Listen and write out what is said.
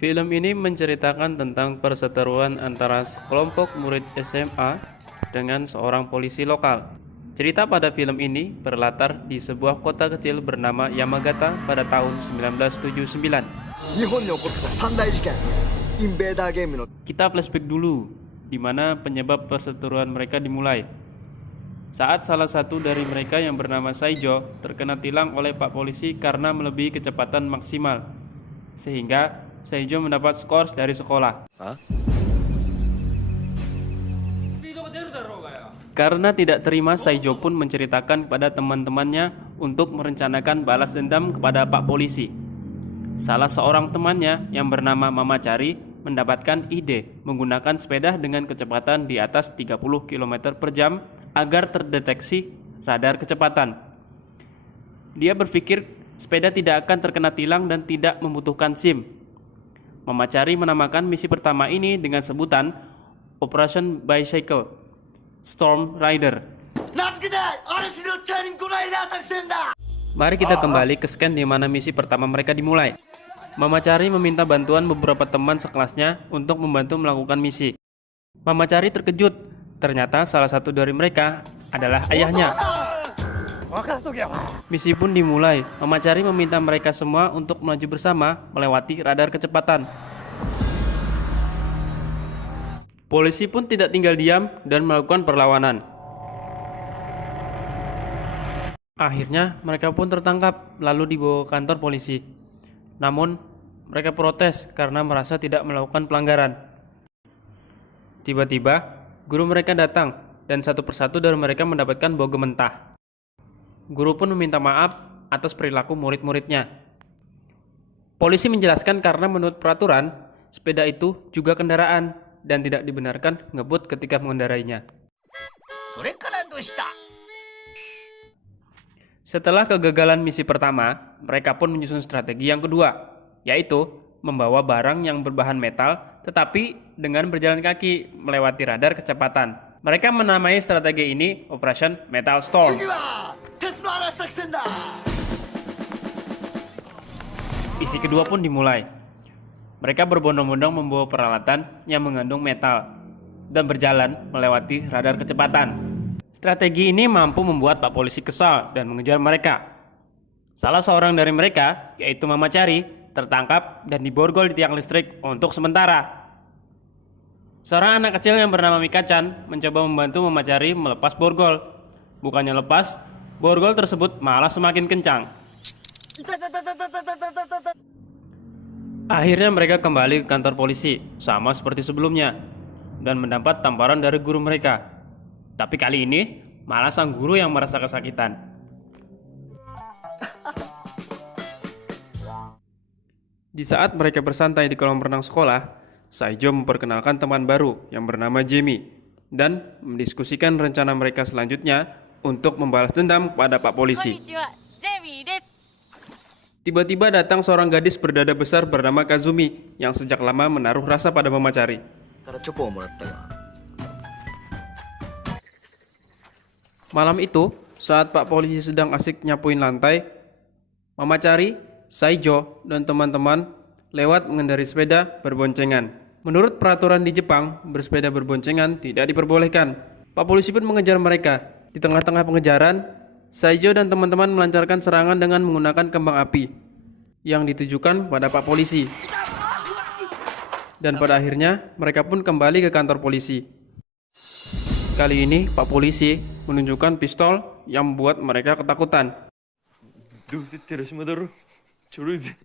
Film ini menceritakan tentang perseteruan antara sekelompok murid SMA dengan seorang polisi lokal. Cerita pada film ini berlatar di sebuah kota kecil bernama Yamagata pada tahun 1979. 日本に起こった三大事件インベーダーゲームの Kita flashback dulu, di mana penyebab perseteruan mereka dimulai. Saat salah satu dari mereka yang bernama Saijo terkena tilang oleh Pak Polisi karena melebihi kecepatan maksimal, sehingga Saijo mendapat skor dari sekolah. Karena tidak terima, Saijo pun menceritakan kepada teman-temannya untuk merencanakan balas dendam kepada Pak Polisi. Salah seorang temannya yang bernama Mama Cari mendapatkan ide menggunakan sepeda dengan kecepatan di atas 30 km per jam agar terdeteksi radar kecepatan. Dia berpikir sepeda tidak akan terkena tilang dan tidak membutuhkan SIM. Mama Cari menamakan misi pertama ini dengan sebutan Operation Bicycle Storm Rider. 名付けて嵐のチャリンコライダー作戦だ Mari kita kembali ke scan di mana misi pertama mereka dimulai. Mama Cari meminta bantuan beberapa teman sekelasnya untuk membantu melakukan misi. Mama Cari terkejut, ternyata salah satu dari mereka adalah ayahnya. Misi pun dimulai. Mama Cari meminta mereka semua untuk melaju bersama melewati radar kecepatan. Polisi pun tidak tinggal diam dan melakukan perlawanan. Akhirnya mereka pun tertangkap lalu dibawa ke kantor polisi. Namun mereka protes karena merasa tidak melakukan pelanggaran. Tiba-tiba guru mereka datang dan satu persatu dari mereka mendapatkan bau mentah. Guru pun meminta maaf atas perilaku murid-muridnya. Polisi menjelaskan karena menurut peraturan sepeda itu juga kendaraan dan tidak dibenarkan ngebut ketika mengendarainya. それからどうした Setelah kegagalan misi pertama, mereka pun menyusun strategi yang kedua, yaitu membawa barang yang berbahan metal tetapi dengan berjalan kaki melewati radar kecepatan. Mereka menamai strategi ini Operation Metal Storm. 次は鉄の嵐作戦だ Misi kedua pun dimulai. Mereka berbondong-bondong membawa peralatan yang mengandung metal dan berjalan melewati radar kecepatan. Strategi ini mampu membuat Pak Polisi kesal dan mengejar mereka. Salah seorang dari mereka, yaitu Mama Cari, tertangkap dan diborgol di tiang listrik untuk sementara. Seorang anak kecil yang bernama Mika-chan mencoba membantu Mama Cari melepas borgol. Bukannya lepas, borgol tersebut malah semakin kencang. Akhirnya mereka kembali ke kantor polisi, sama seperti sebelumnya, dan mendapat tamparan dari guru mereka. Tapi kali ini, malah sang guru yang merasa kesakitan. Di saat mereka bersantai di kolam renang sekolah, Saijo memperkenalkan teman baru yang bernama Jamie dan mendiskusikan rencana mereka selanjutnya untuk membalas dendam kepada Pak Polisi. Tiba-tiba datang seorang gadis berdada besar bernama Kazumi yang sejak lama menaruh rasa pada Mama Cari. からチョコをもらったが Malam itu, saat Pak Polisi sedang asik nyapuin lantai, Mama Cari, Saijo, dan teman-teman lewat mengendarai sepeda berboncengan. Menurut peraturan di Jepang, bersepeda berboncengan tidak diperbolehkan. Pak Polisi pun mengejar mereka. Di tengah-tengah pengejaran, Saijo dan teman-teman melancarkan serangan dengan menggunakan kembang api yang ditujukan pada Pak Polisi. Dan pada akhirnya, mereka pun kembali ke kantor polisi. Kali ini Pak Polisi menunjukkan pistol yang membuat mereka ketakutan.